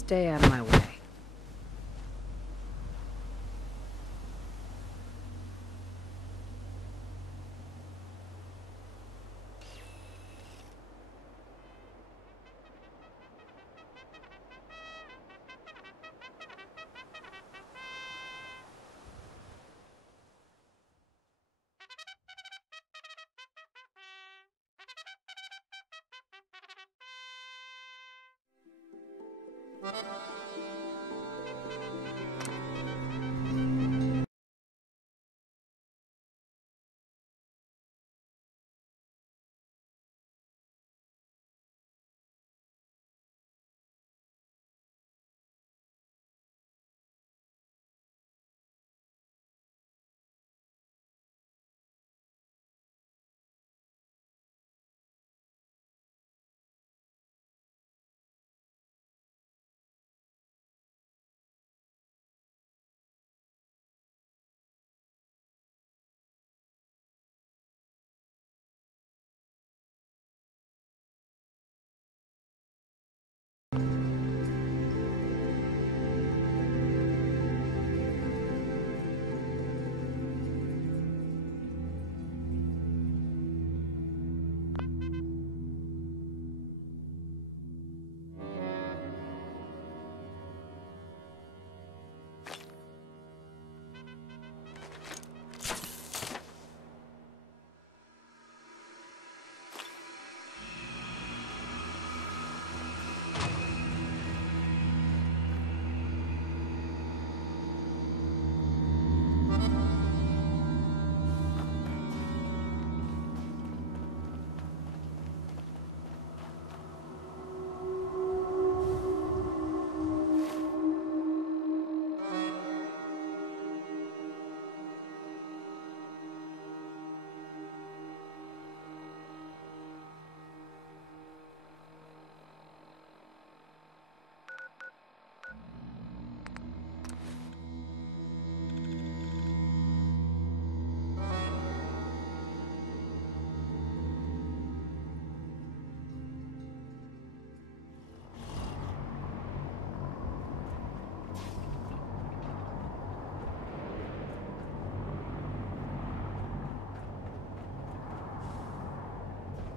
Stay out of my way.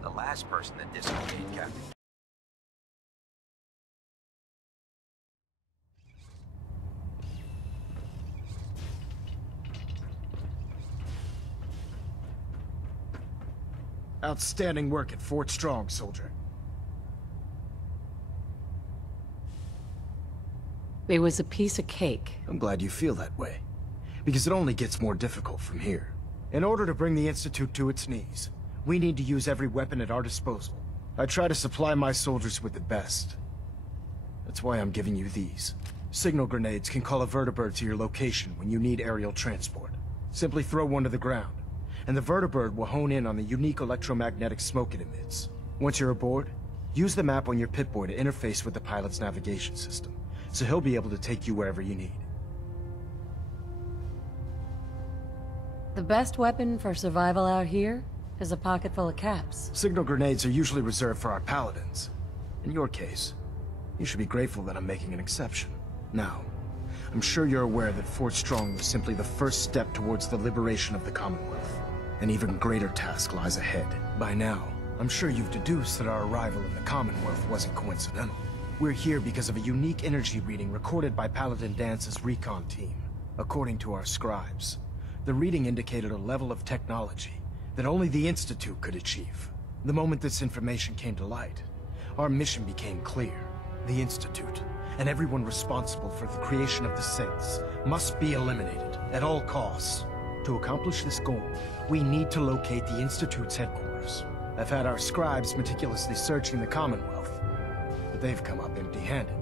The last person that disobeyed, Captain. Outstanding work at Fort Strong, soldier. It was a piece of cake. I'm glad you feel that way, because it only gets more difficult from here. In order to bring the Institute to its knees, we need to use every weapon at our disposal. I try to supply my soldiers with the best. That's why I'm giving you these. Signal grenades can call a vertibird to your location when you need aerial transport. Simply throw one to the ground, and the vertibird will hone in on the unique electromagnetic smoke it emits. Once you're aboard, use the map on your Pip-Boy to interface with the pilot's navigation system, so he'll be able to take you wherever you need. The best weapon for survival out here is a pocket full of caps. Signal grenades are usually reserved for our paladins. In your case, you should be grateful that I'm making an exception. Now, I'm sure you're aware that Fort Strong was simply the first step towards the liberation of the Commonwealth. An even greater task lies ahead. By now, I'm sure you've deduced that our arrival in the Commonwealth wasn't coincidental. We're here because of a unique energy reading recorded by Paladin Dance's recon team. According to our scribes, the reading indicated a level of technology that only the Institute could achieve. The moment this information came to light, our mission became clear. The Institute, and everyone responsible for the creation of the Saints, must be eliminated at all costs. To accomplish this goal, we need to locate the Institute's headquarters. I've had our scribes meticulously searching the Commonwealth, but they've come up empty-handed.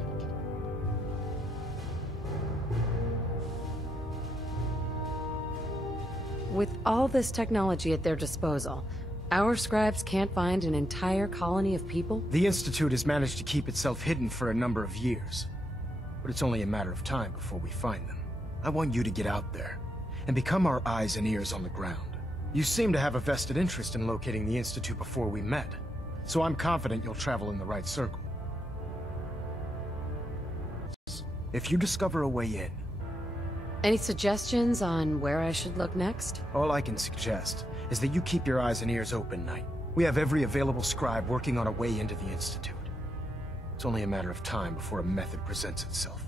With all this technology at their disposal, our scribes can't find an entire colony of people? The Institute has managed to keep itself hidden for a number of years, but it's only a matter of time before we find them. I want you to get out there and become our eyes and ears on the ground. You seem to have a vested interest in locating the Institute before we met, so I'm confident you'll travel in the right circle. If you discover a way in... Any suggestions on where I should look next? All I can suggest is that you keep your eyes and ears open, Knight. We have every available scribe working on a way into the Institute. It's only a matter of time before a method presents itself.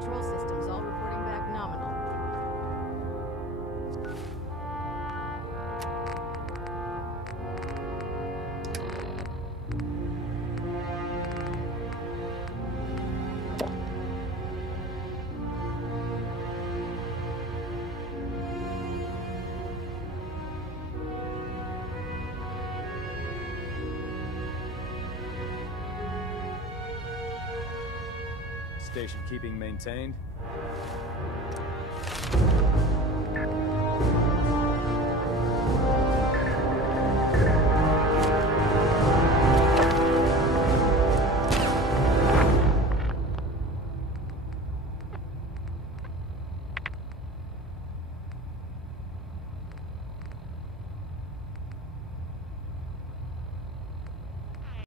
Control systems all reporting back nominal. Station keeping maintained?